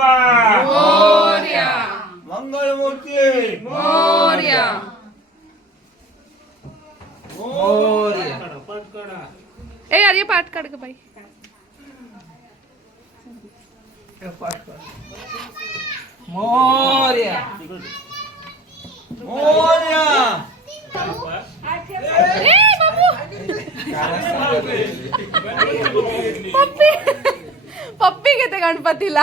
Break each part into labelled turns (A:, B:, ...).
A: बाप्पा मंगळमूर्ती
B: मोर्या।
A: मोर्या।
B: पटकडा ए यार ये पाठ काढ ग बाई.
A: मोर्या। मोर्या।
B: ए बाबू. पप्पी. पप्पी घेते गणपतीला.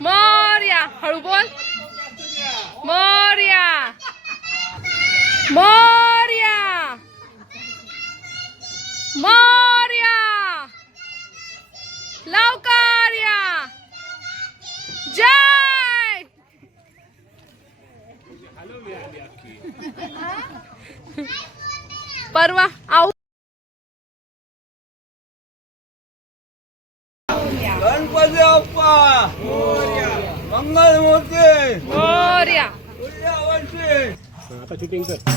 B: मोर्या हळू बोल. मोर्या. मोर्या. मोर्या. लाव shooting good.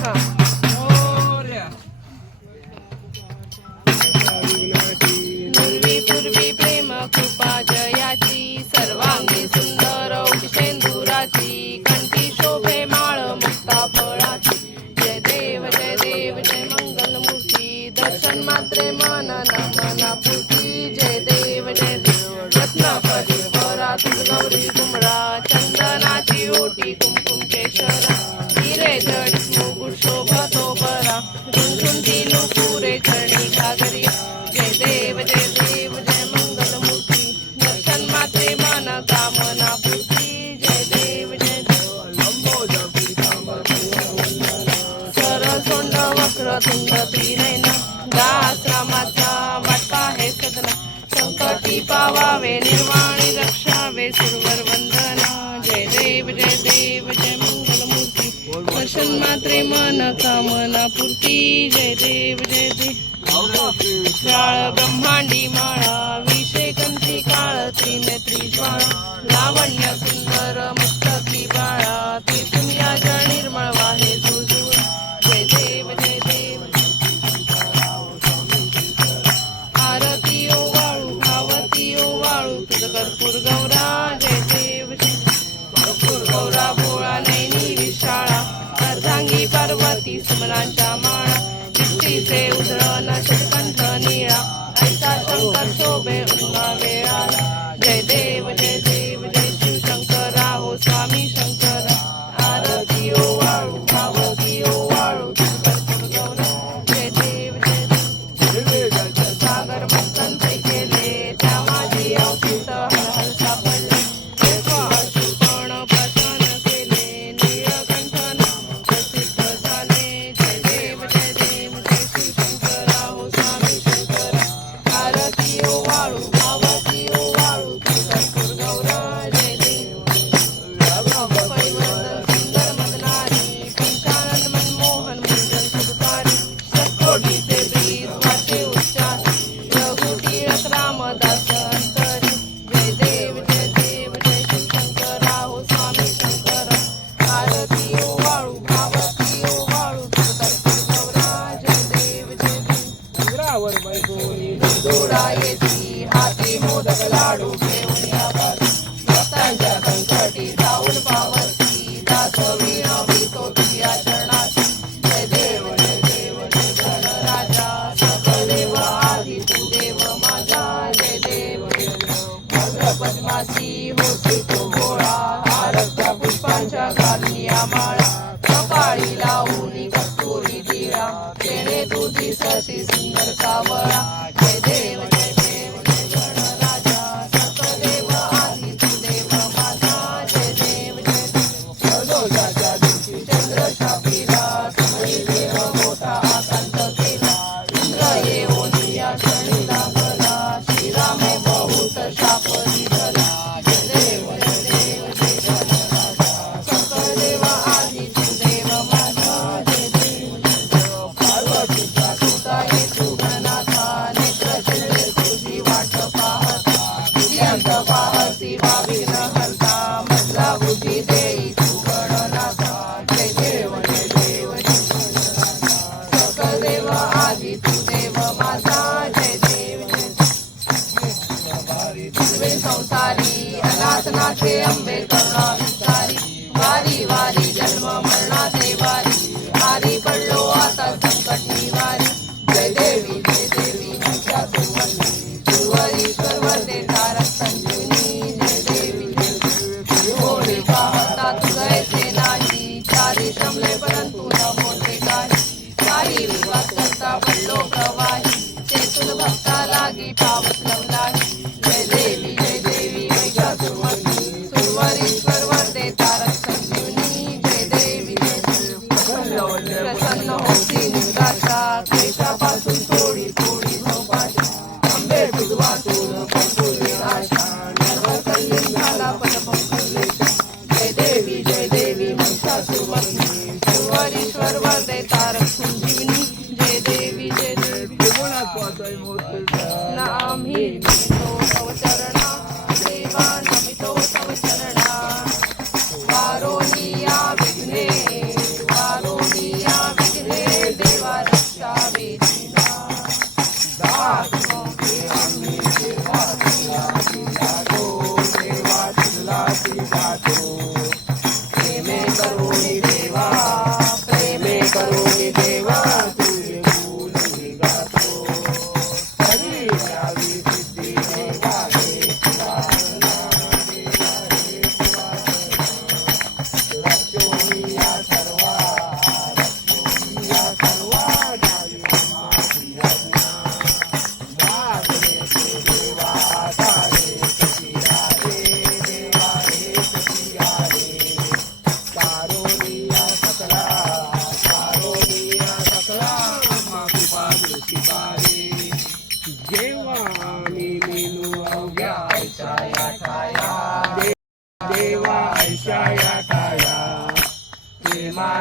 B: मात्रे मन कामना पूर्ती जय देव जय देव शाळ ब्रह्मांडी माळा. विषय कंठी काळ त्रिनेत्री ज्वाळा. लावण्य सुंदर
C: Santa. காட்சி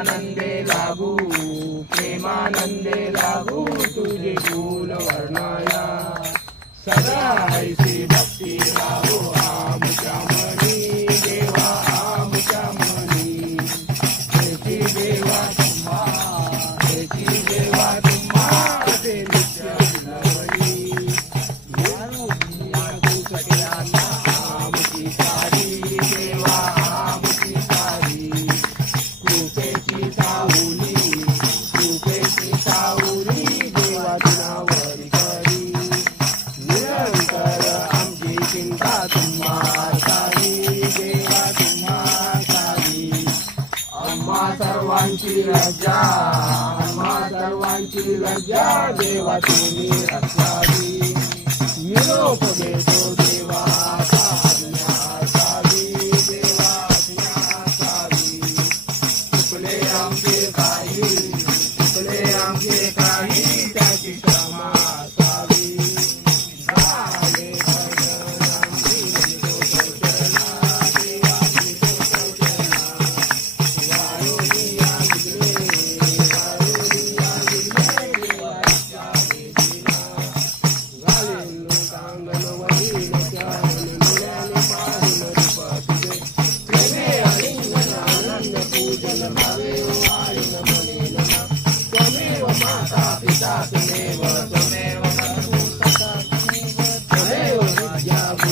B: प्रेमानंदे लागू
C: प्रेमानंदे लागू तुझे फूल वर्णाया. सदा देवाची लज्जा आम्हा सर्वांची लज्जा देवा तुम्ही रक्षावी निरोप देतो देवा.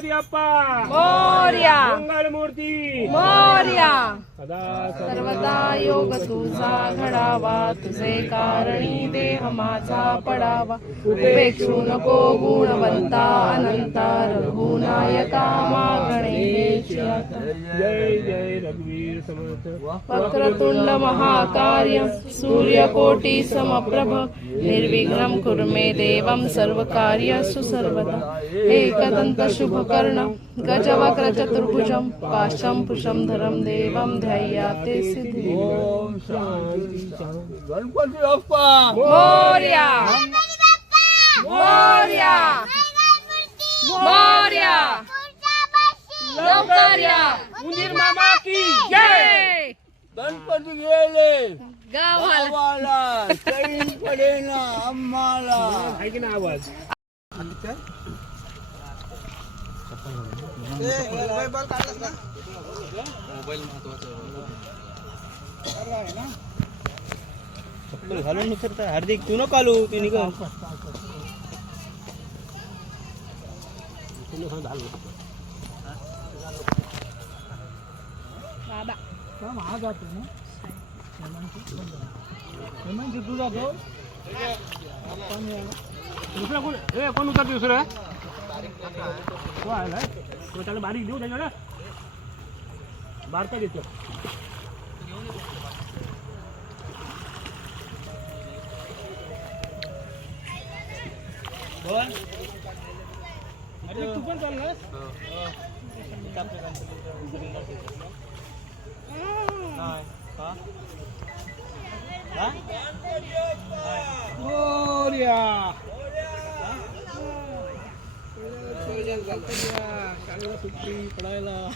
C: गणपतीअप्पा
B: मोर्या!
C: मंगलमूर्ती!
B: मोर्या!
C: सदा
B: सर्वदा योग तुझा घडावा तुझे कारणी देह माझा पडावा. उपेक्षू नको गुणवंता अनंता रघुनायका मा वक्रतुंड महाकार्य सूर्यकोटि सम्रभ निर्विघ्न कुर मे देव सर्व कार्य एकदन्त शुभकर्ण गजवक्रचतुर्भुजं पाशं पुषं धरं देवं ध्यायाते सिद्धि।
C: ओम शांति
A: गणपति बप्पा
B: मोरया। लवकर या.
C: उंदीर मामा की
B: जय.
A: गणपती गेले.
B: गावाला.
A: गावाला. चैन पडेना आम्हाला.
C: आहे की ना. आवाज
D: घालून उतरता. हार्दिक तू नको आलू तू निघ
C: दुसरा कोण ए कोण उतरते दुसरा तो तो त्याला बारीक देऊ त्याच्याकडे बारका देतो अरे तू पण चाललास rồi có đó Gloria Gloria Gloria Gloria Gloria Gloria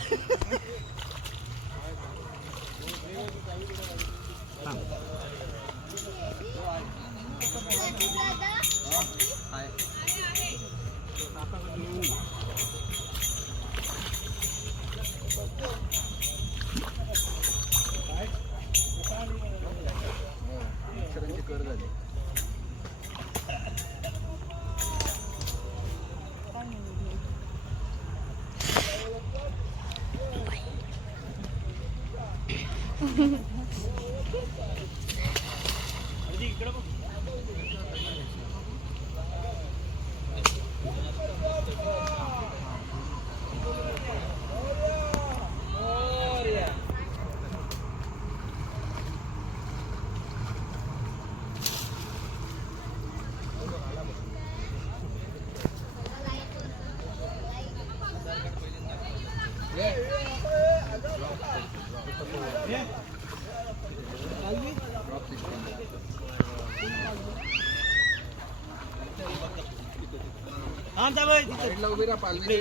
C: साईडला उभी राहा पालवी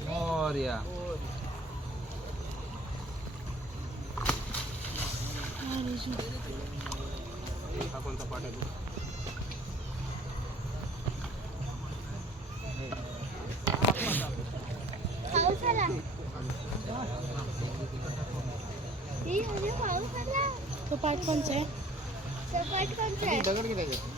A: मोर्या
C: हा कोणता पाठ आहे चौपाट
B: कौन सा है? चौपाट
A: कौन सा है?